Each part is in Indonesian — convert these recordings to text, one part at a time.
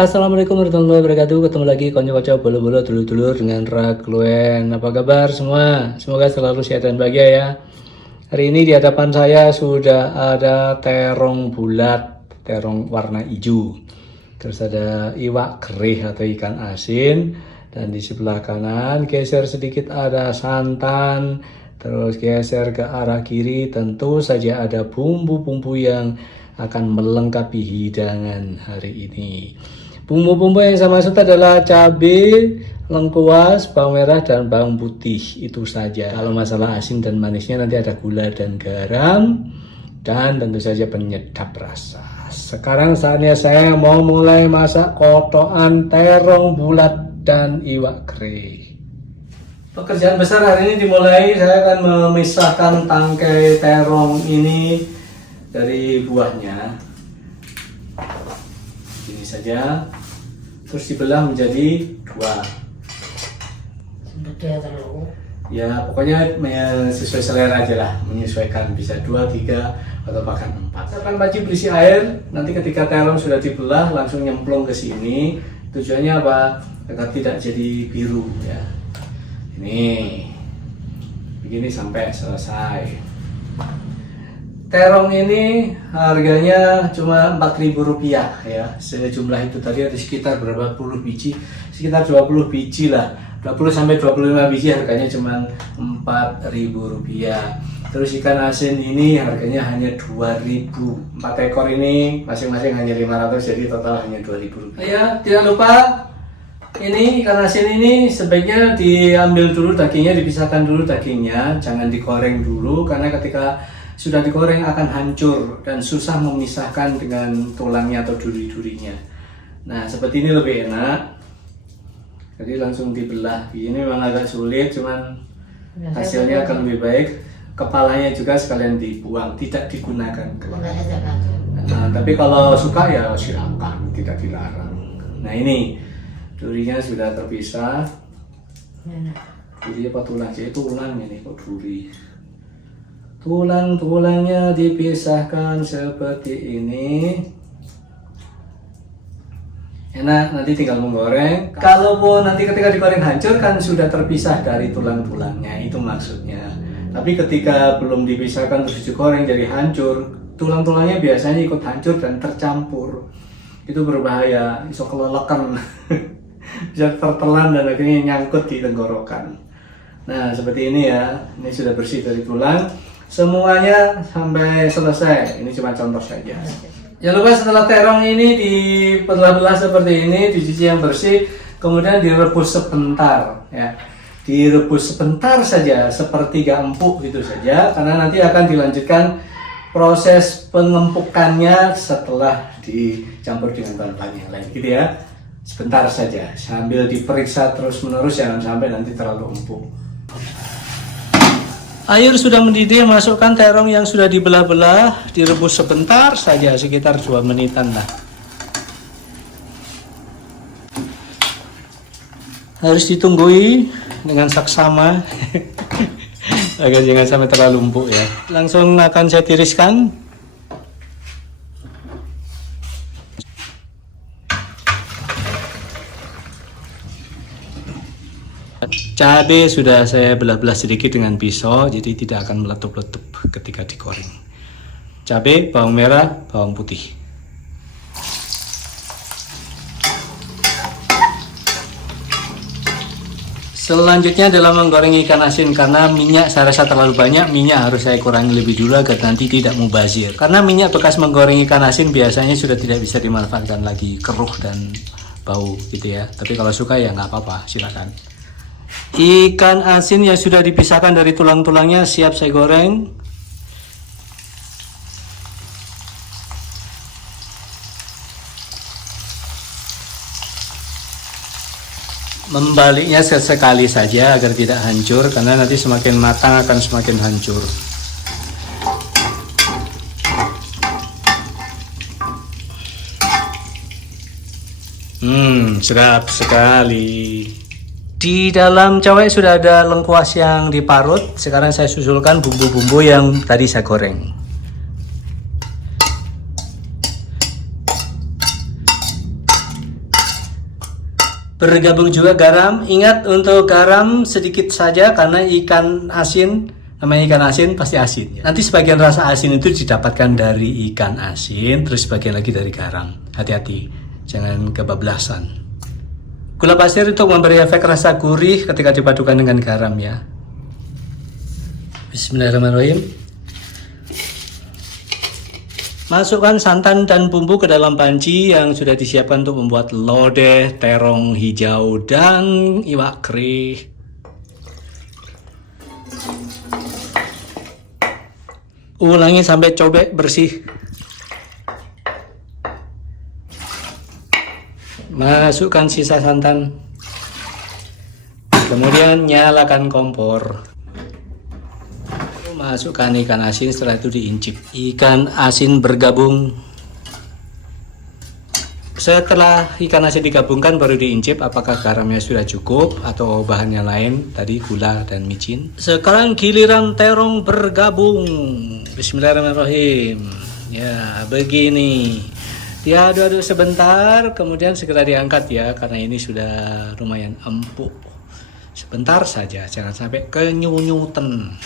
Assalamualaikum warahmatullahi wabarakatuh. Ketemu lagi konco-konco bolo-bolo dulur-dulur dengan Ragloen. Apa kabar semua? Semoga selalu sehat dan bahagia ya. Hari ini di hadapan saya sudah ada terong bulat, terong warna hijau. Terus ada iwak gerih atau ikan asin. Dan di sebelah kanan geser sedikit ada santan. Terus geser ke arah kiri tentu saja ada bumbu-bumbu yang akan melengkapi hidangan hari ini. Bumbu-bumbu yang saya maksud adalah cabai, lengkuas, bawang merah, dan bawang putih. Itu saja. Kalau masalah asin dan manisnya nanti ada gula dan garam, dan tentu saja penyedap rasa. Sekarang saatnya saya mau mulai masak kotokan terong bulat dan iwak gerih. Pekerjaan besar hari ini dimulai. Saya akan memisahkan tangkai terong ini dari buahnya. Ini saja. Terus dibelah menjadi dua. Ya pokoknya sesuai selera aja lah, menyesuaikan, bisa 2, 3 atau bahkan 4. Siapkan panci berisi air. Nanti ketika terong sudah dibelah langsung nyemplung ke sini. Tujuannya apa? Agar tidak jadi biru ya. Ini begini sampai selesai. Terong ini harganya cuma Rp4.000 ya. Sejumlah itu tadi ada sekitar berapa puluh biji, sekitar 20 biji lah, 20 sampai 25 biji harganya cuma Rp4.000. Terus ikan asin ini harganya hanya Rp2.000. 4 ekor ini masing-masing hanya 500, jadi total hanya Rp2.000. Ya, tidak lupa ini ikan asin ini sebaiknya diambil dulu dagingnya, dipisahkan dulu dagingnya, jangan digoreng dulu karena ketika sudah digoreng akan hancur dan susah memisahkan dengan tulangnya atau duri-durinya. Nah seperti ini lebih enak, jadi langsung dibelah. Ini memang agak sulit, cuman hasilnya akan lebih baik. Kepalanya juga sekalian dibuang, tidak digunakan kepalanya. Nah, tapi kalau suka ya silakan, tidak dilarang. Nah ini durinya sudah terpisah. Duri apa tulang? Jadi tulang ini kok duri. Tulang-tulangnya dipisahkan seperti ini. Enak, nanti tinggal menggoreng. Kalaupun nanti ketika digoreng hancur kan sudah terpisah dari tulang-tulangnya, itu maksudnya. Tapi ketika belum dipisahkan terus digoreng jadi hancur, tulang-tulangnya biasanya ikut hancur dan tercampur. Itu berbahaya, iso kelelekan. Bisa tertelan dan akhirnya nyangkut di tenggorokan. Nah seperti ini ya, ini sudah bersih dari tulang. Semuanya sampai selesai. Ini cuma contoh saja. Jangan lupa setelah terong ini dibelah-belah seperti ini, dicuci yang bersih, kemudian direbus sebentar ya. Direbus sebentar saja, sepertiga empuk gitu saja, karena nanti akan dilanjutkan proses pengempukannya setelah dicampur dengan bahan-bahan yang lain gitu ya. Sebentar saja, sambil diperiksa terus-menerus, jangan sampai nanti terlalu empuk. Air sudah mendidih, masukkan terong yang sudah dibelah-belah, direbus sebentar saja, sekitar 2 menitan lah. Harus ditunggui dengan saksama agar jangan sampai terlalu empuk ya. Langsung akan saya tiriskan. Cabai sudah saya belah-belah sedikit dengan pisau, jadi tidak akan meletup-letup ketika digoreng. Cabai, bawang merah, bawang putih. Selanjutnya dalam menggoreng ikan asin, karena minyak saya rasa terlalu banyak, minyak harus saya kurangi lebih dulu agar nanti tidak mubazir. Karena minyak bekas menggoreng ikan asin biasanya sudah tidak bisa dimanfaatkan lagi, keruh dan bau gitu ya. Tapi kalau suka ya nggak apa-apa, silakan. Ikan asin yang sudah dipisahkan dari tulang-tulangnya siap saya goreng. Membaliknya sesekali saja agar tidak hancur, karena nanti semakin matang akan semakin hancur. Sedap sekali. Di dalam cawek sudah ada lengkuas yang diparut. Sekarang saya susulkan bumbu-bumbu yang tadi saya goreng. Bergabung juga garam. Ingat untuk garam sedikit saja karena ikan asin, namanya ikan asin pasti asin. Nanti sebagian rasa asin itu didapatkan dari ikan asin, terus sebagian lagi dari garam. Hati-hati, jangan kebablasan. Gula pasir untuk memberi efek rasa gurih ketika dipadukan dengan garam ya. Bismillahirrahmanirrahim. Masukkan santan dan bumbu ke dalam panci yang sudah disiapkan untuk membuat lodeh, terong hijau, dan iwak keri. Ulangi sampai cobek bersih. Masukkan sisa santan. Kemudian nyalakan kompor. Masukkan ikan asin, setelah itu diincip. Ikan asin bergabung. Setelah ikan asin digabungkan baru diincip apakah garamnya sudah cukup atau bahannya lain, tadi gula dan micin. Sekarang giliran terong bergabung. Bismillahirrahmanirrahim. Ya, begini. Diaduk-aduk sebentar, kemudian segera diangkat ya, karena ini sudah lumayan empuk. Sebentar saja, jangan sampai kenyunyutan.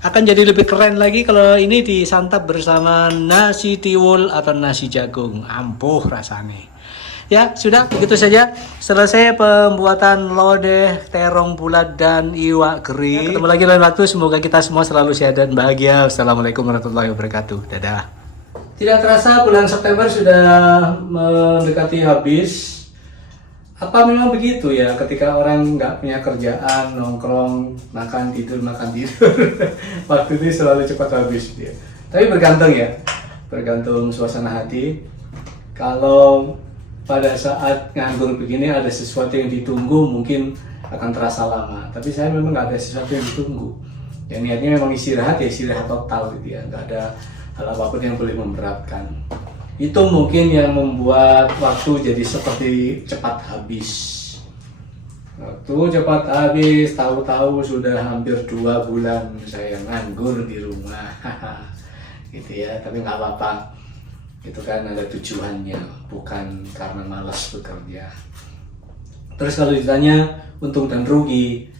Akan jadi lebih keren lagi kalau ini disantap bersama nasi tiwul atau nasi jagung. Ampuh rasanya. Ya, sudah begitu saja. Selesai pembuatan lodeh, terong bulat, dan iwak keri. Ketemu lagi lain waktu. Semoga kita semua selalu sehat dan bahagia. Wassalamualaikum warahmatullahi wabarakatuh. Dadah. Tidak terasa bulan September sudah mendekati habis. Apa memang begitu ya, ketika orang nggak punya kerjaan, nongkrong, makan tidur, waktu itu selalu cepat habis dia. Tapi bergantung ya, bergantung suasana hati. Kalau pada saat nganggur begini ada sesuatu yang ditunggu, mungkin akan terasa lama. Tapi saya memang nggak ada sesuatu yang ditunggu. Ya niatnya memang istirahat, ya istirahat total gitu ya, nggak ada hal apapun yang boleh memberatkan. Itu mungkin yang membuat waktu jadi seperti cepat habis. Waktu cepat habis, tahu-tahu sudah hampir 2 bulan saya nganggur di rumah. Gitu ya, tapi nggak apa-apa. Itu kan ada tujuannya, bukan karena malas bekerja. Terus kalau ditanya untung dan rugi,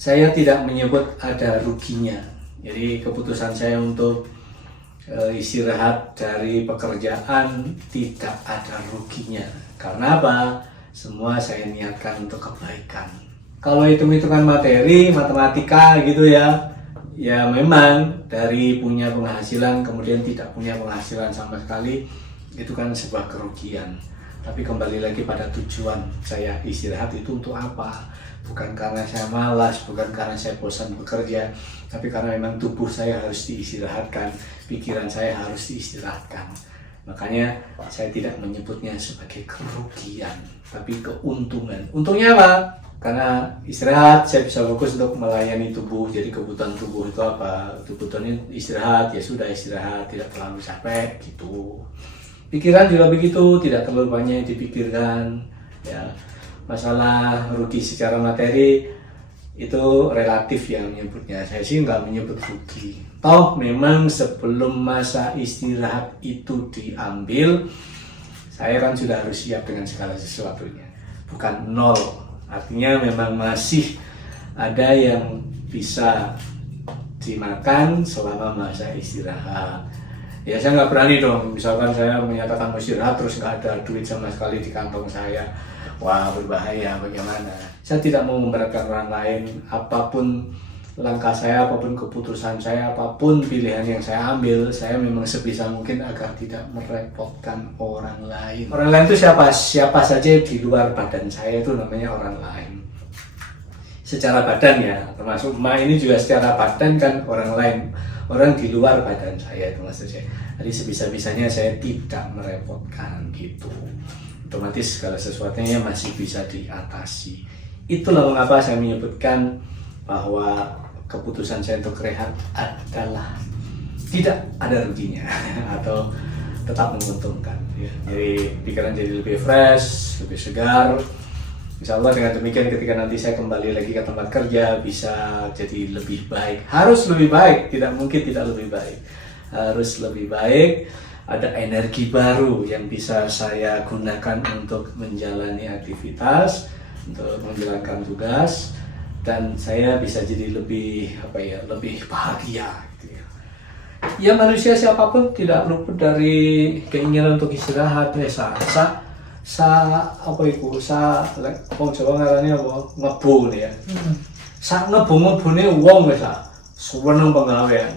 saya tidak menyebut ada ruginya. Jadi keputusan saya untuk istirahat dari pekerjaan tidak ada ruginya. Karena apa? Semua saya niatkan untuk kebaikan. Kalau hitung-hitungan materi, matematika gitu ya, ya memang dari punya penghasilan kemudian tidak punya penghasilan sama sekali, itu kan sebuah kerugian. Tapi kembali lagi pada tujuan saya istirahat itu untuk apa? Bukan karena saya malas, bukan karena saya bosan bekerja, tapi karena memang tubuh saya harus diistirahatkan, pikiran saya harus diistirahatkan. Makanya saya tidak menyebutnya sebagai kerugian, tapi keuntungan. Untungnya apa? Karena istirahat, saya bisa fokus untuk melayani tubuh. Jadi kebutuhan tubuh itu apa? Kebutuhannya istirahat, ya sudah istirahat, tidak terlalu capek gitu. Pikiran juga begitu, tidak terlalu banyak yang dipikirkan. Ya, masalah rugi secara materi itu relatif yang menyebutnya. Saya sih nggak menyebut rugi. Toh memang sebelum masa istirahat itu diambil, saya kan sudah harus siap dengan segala sesuatunya. Bukan nol. Artinya memang masih ada yang bisa dimakan selama masa istirahat. Ya saya nggak berani dong, misalkan saya menyatakan mau istirahat terus nggak ada duit sama sekali di kantong saya. Wah berbahaya, bagaimana? Saya tidak mau memberatkan orang lain. Apapun langkah saya, apapun keputusan saya, apapun pilihan yang saya ambil, saya memang sebisa mungkin agar tidak merepotkan orang lain. Orang lain itu siapa? Siapa saja di luar badan saya itu namanya orang lain. Secara badan ya, termasuk Ma ini juga secara badan kan orang lain. Orang di luar badan saya itu maksud saya. Jadi sebisa-bisanya saya tidak merepotkan gitu. Otomatis segala sesuatunya masih bisa diatasi. Itulah mengapa saya menyebutkan bahwa keputusan saya untuk rehat adalah tidak ada ruginya atau tetap menguntungkan ya. Jadi pikiran jadi lebih fresh, lebih segar. Insya Allah dengan demikian ketika nanti saya kembali lagi ke tempat kerja bisa jadi lebih baik. Harus lebih baik, tidak mungkin tidak lebih baik. Harus lebih baik. Ada energi baru yang bisa saya gunakan untuk menjalani aktivitas. untuk menjalankan tugas, dan saya bisa jadi lebih lebih bahagia gitu ya. Ya, manusia siapapun tidak luput dari keinginan untuk istirahat ya. Wong Jawa ngarane apa, ngebu ya. Ngebu-ngebune wong wis seneng penggawean.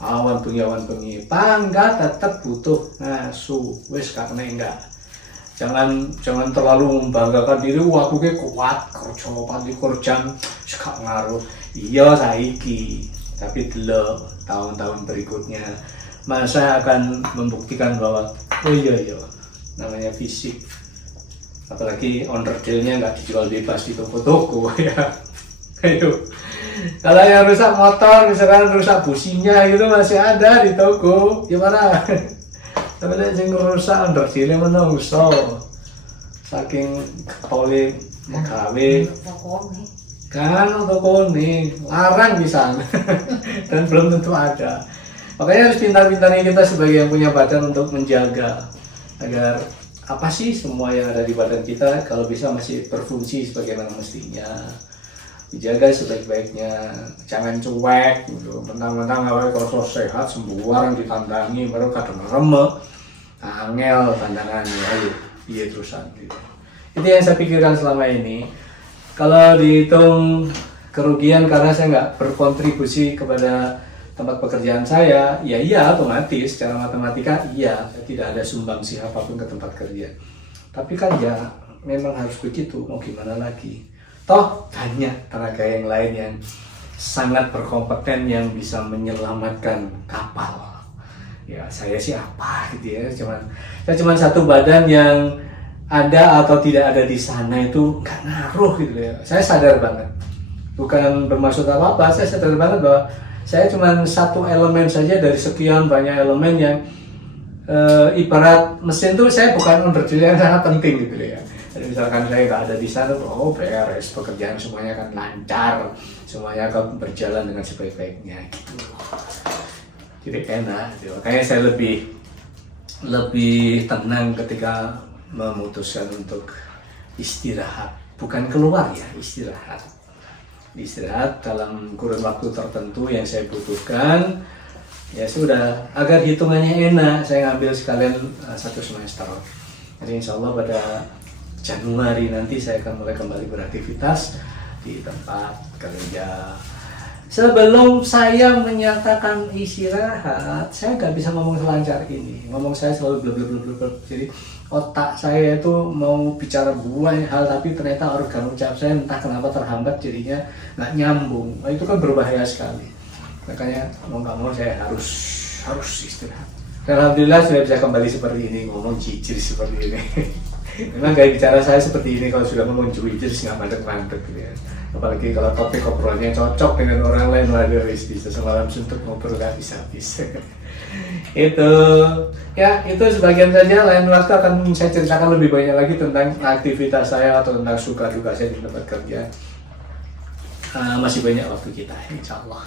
Awan bengi pangkat tetap butuh ngasu, wis karena enggak. Jangan terlalu membanggakan diri, aku ki kuat kerja 24 jam gak ngaruh. Iya saiki, tapi delok tahun-tahun berikutnya masa akan membuktikan bahwa iya namanya fisik, apalagi onderdilnya nggak dijual bebas di toko-toko ya. Ayo, kalau yang rusak motor misalkan, rusak businya gitu masih ada di toko, gimana? Tapi yang rusak onderdilnya menungso saking ketole gawe kan toko nih larang bisa dan belum tentu ada. Makanya harus pintar-pintarnya kita sebagai yang punya badan untuk menjaga agar apa sih semua yang ada di badan kita kalau bisa masih berfungsi sebagaimana mestinya, dijaga sebaik-baiknya, jangan cuek gitu, mentang-mentang awalnya kalau sehat sembuh ditandangi baru kadang remek angel tandangannya, ayo iya terusan gitu. Itu yang saya pikirkan selama ini. Kalau dihitung kerugian karena saya nggak berkontribusi kepada tempat pekerjaan saya, ya iya otomatis secara matematika iya, tidak ada sumbangsi apapun ke tempat kerja. Tapi kan ya memang harus begitu, mau gimana lagi. Toh banyak tenaga yang lain yang sangat berkompeten yang bisa menyelamatkan kapal. Ya saya sih apa gitu ya, saya cuman satu badan yang ada atau tidak ada di sana itu nggak ngaruh gitu ya. Saya sadar banget, bukan bermaksud apa-apa, saya sadar banget bahwa saya cuma satu elemen saja dari sekian banyak elemen yang ibarat mesin tuh saya bukan onderdil yang sangat penting gitu ya. Jadi misalkan saya nggak ada di sana, oh beres, pekerjaan semuanya akan lancar, semuanya akan berjalan dengan sebaik-baiknya gitu. Jadi enak, gitu. Makanya saya lebih tenang ketika memutuskan untuk istirahat, bukan keluar ya, istirahat dalam kurun waktu tertentu yang saya butuhkan. Ya sudah, agar hitungannya enak, saya ngambil sekalian 1 semester. Jadi insya Allah pada Januari nanti saya akan mulai kembali beraktivitas di tempat kerja. Sebelum saya menyatakan istirahat, saya nggak bisa ngomong selancar ini. Ngomong saya selalu blub. Jadi otak saya itu mau bicara banyak hal, tapi ternyata organ ucap saya entah kenapa terhambat, jadinya nggak nyambung. Nah, itu kan berbahaya sekali. Makanya mau nggak mau saya harus istirahat. Dan alhamdulillah sudah bisa kembali seperti ini, ngomong jijir seperti ini. Memang gaya bicara saya seperti ini, kalau sudah ngomong jujur nggak mandek-mandek gitu ya. Apalagi kalau topik obrolannya cocok dengan orang lain, waduh bisa semalam suntuk ngobrol gak habis-habis. Itu sebagian saja. Lain waktu akan saya ceritakan lebih banyak lagi tentang aktivitas saya atau tentang suka duka saya di tempat kerja. Masih banyak waktu kita, insya Allah.